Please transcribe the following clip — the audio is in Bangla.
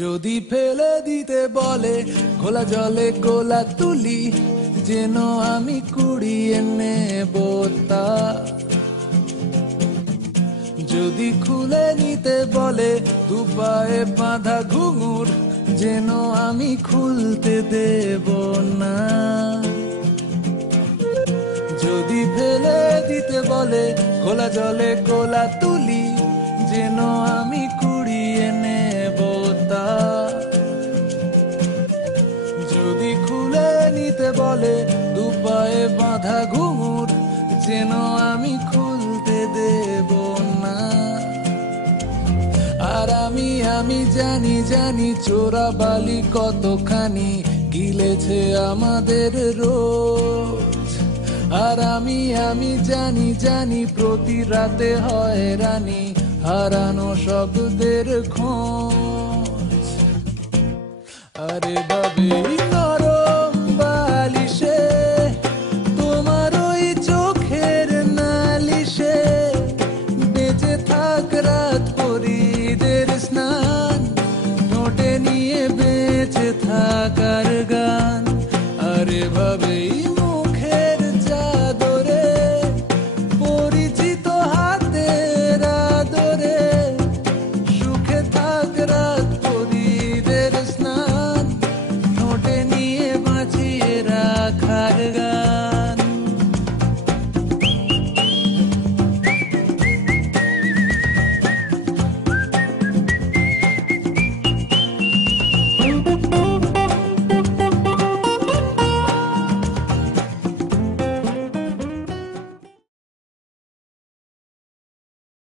যদি ফেলে দিতে বলে খোলা জলে গোলা তুলি, যেন আমি কুড়িয়ে নেব তা। যদি খুলে নিতে বলে দু পায়ে বাঁধা ঘুঙুর, যেন আমি খুলতে দেব না। যদি ফেলে দিতে বলে খোলা জলে গোলা তুলি, যেন আমি কুড়িয়ে নেব তা। যদি খুলে নিতে বলে দু পায়ে বাঁধা ঘুঙুর, যেন আমি খুলতে দেব না। আর আমি জানি জানি চোরা বালি কতখানি গিলেছে আমাদের রোজ। আর আমি জানি জানি প্রতি রাতে হয় রানী হারানো শব্দের খোঁজ। আরে ভাবি নরম বালিশে তোমার ওই চোখের নালিশে বেঁচে থাক